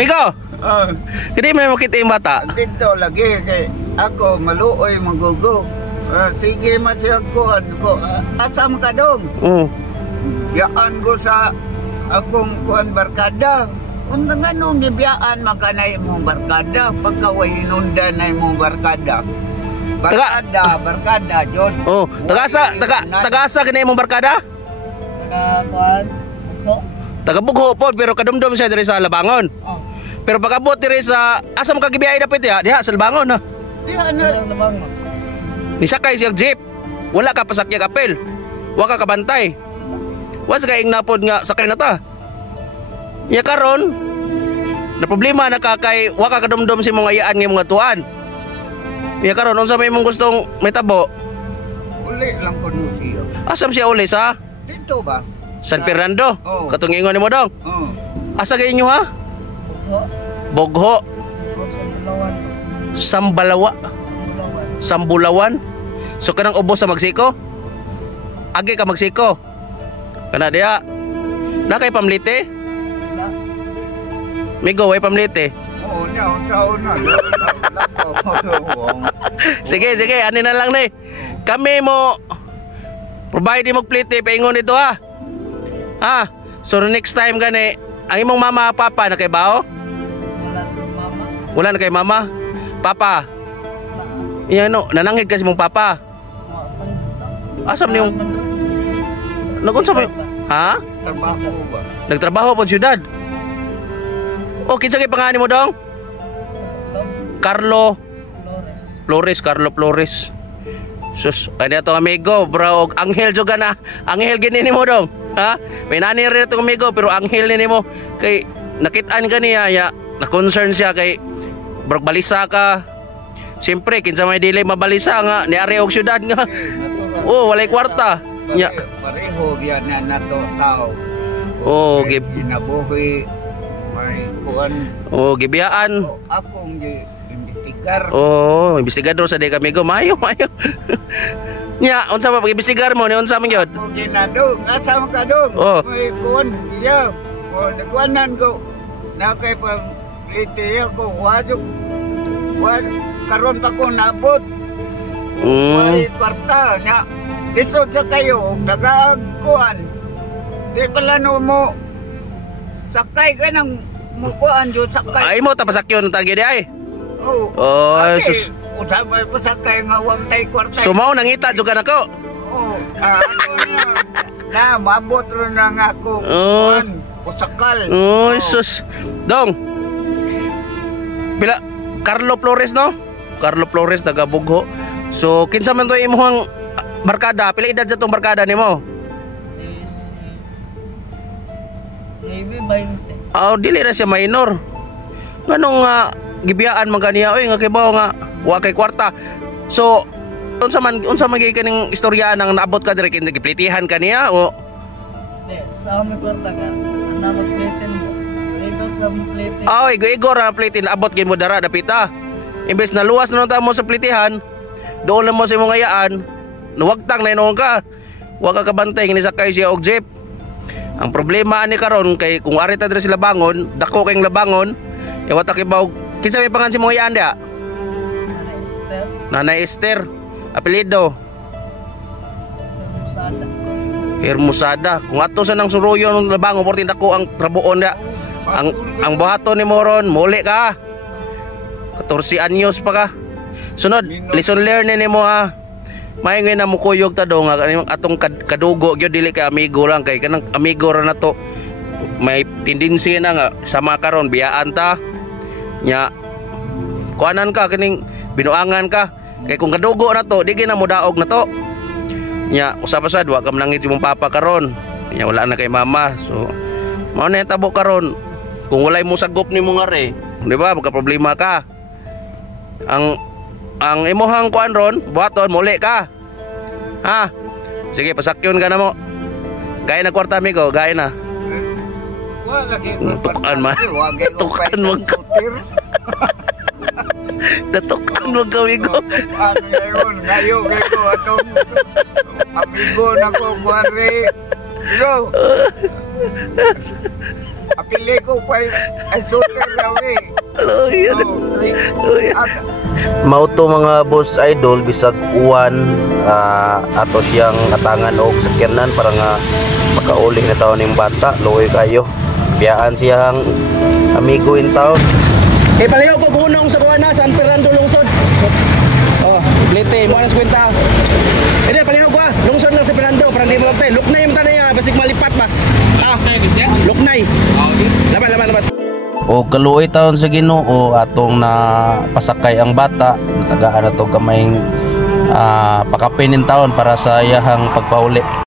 Miko. Kini man makita yung bata. Dito lagi kay ako maluoy magugo. Sige masiyag ko asam ka dong. Biyaan ko sa akong kuan barkada. Kung nga nung nibiyaan makanay mong barkada pagkaway hinunda na mong barkada. Barkada, John. Oh, tagasa kini imong barkada? Kuan. Taga Bugho pod pero kadumdum siya diri sa Labangon. Pero pag-abot diri sa asa man kagibiyay dapat diha sa Labangon ha. Diha na Labangon. Nisakay siya jeep. Wala ka pasakya kapel. Wa ka kabantay. Wa sa kaing napod nga sakay na ta. Ya karon na problema na kay wa ka kadumdum si mga iyaan nga mga tuan. Ya karon unsa may mong gustong may tabo? uli lang ko siya. Asam siya uli sa Dito ba? San Fernando? Oo. Katong ingon nimo dong. Oo. Asa kay inyo ha? Bugho. Bogho. Sambalawa. Sambulawan. So kanang ubos sa Mexico? Agi ka Mexico. Kana diya. Na kay pamlite? Migo way pamlite. Oo, taon na. Sige, ani na lang ni. Kami mo provide mo plite paingon ito ha. Ha? So next time gani, ang imong mama papa na kay bao? Wala na kay mama. Papa. Iyan no, nanangig kasi mong papa. Asam niyong nagunsa mo? Ha? Trabaho ba? Nagtrabaho po syudad. O kinsa kay pangalan mo dong? Carlo Flores. Sus, ano itong amigo, bro, Angel juga na. Angel gini mo dong. Ha? May nani rin itong amigo, pero Angel nini mo. Kay, nakitaan ka niya, ya, na-concern siya kay, bro, balisa ka. Siyempre, kinsa may dili mabalisa nga, niari og syudad nga. Oh, walay kwarta. Nya. Pareho yan na nato tao. Oh, ginabuhi. May kuan. Oh, gibiyaan. Akong imbestigar. Oh, investigador sa di kami go. Mayo. Nya, unsa pa pag-imbestigar mo? Ni unsa man gyud? Ako ginadong, asa man ka dong? Oh. May kuan, ya. Nagkuanan ko. Na kay pang liti ko, wajok. Karon pa ko nabot. May kwarta nya. Dito sa kayo, nagagkuan. Di pala no mo sakay ka ng mukuan dyan sakay. Ay mo tapasakyon tagi di ay. Oo. Oh, sus. Usa may pasakay nga wag tay kwarta. Sumaw nangita juga nako. Oo. Na mabot ron na nga ako. Oh. Usakal. Oh, sus. Dong. Pila Carlo Flores no? Carlo Flores taga Bugho. So kinsa man to imong barkada? Pila edad sa tong barkada nimo? Maybe 20. Oh, dili na siya minor. Nganong gibiyaan man ganiya oy nga kibaw nga wa kay kwarta. So unsa man kaning istorya nang naabot ka diri kin giplitihan kaniya o Sa amin kwarta ka. Anamot platen mo. Ikaw sa platen. oy go ra plitin abot gid mo dara dapita. Imbes na luwas na mo sa plitihan, doon lang mo sa imong ayaan, nuwagtang na inoon ka. Wa ka kabantay ni sakay siya og jeep. Ang problema ani karon kay kung ari ta diri sila bangon, dako kay labangon, wa ta kibaw. Kinsa may pangan si imong ayaan dia? Nanay Esther. Apelyido Hermosada. Kung ato sa nang suruyo ng labangon, porti dako ang trabuon dia. Ang buhaton ni moron, muli ka. 14 anyos pa ka. Sunod, lesson learned ni mo ha. May nga na mukuyog ta do nga atong kadugo gyud dili kay amigo lang kay kanang amigo ra na to. May tendency na nga sama karon biyaan ta. Nya kuanan ka kining binuangan ka. Kay kung kadugo na to, di gyud na mo daog na to. Nya usap-usad wa ka manangit imong papa karon. Nya wala na kay mama. So mao na tabo karon. Kung walay mo sagop nimo nga re, di ba? Magka problema ka. Ang imuhang kuan ron, buhaton muli ka. Ha? Sige, pasakyon ka na mo. Gaya na kwarta amigo, gaya na. Wala lagi ko Tukan man. Tukan mo ka. Natukan mo ka amigo. Ano ngayon? Ngayon ko atong amigo na ko kuwari. Yo. apili ko pa ay shooter raw eh. Luya. Oh, Mauto mga boss idol bisag uwan ato siyang atangan og sakyanan para nga makauli na taon ning bata luoy kayo biyaan siyang amigo in town. Kay palayo ko kunong sa kuwana San Fernando lungsod. Oh, Leyte mo anas kwenta. Ede palayo ko lungsod lang sa Fernando para di mo tay luknay mo tanay basig malipat ba. Luknay. Laban. O kaluoy taon sa Ginoo atong na pasakay ang bata natagaan na to kamayng pakapinin taon para sa iyahang pagpauli.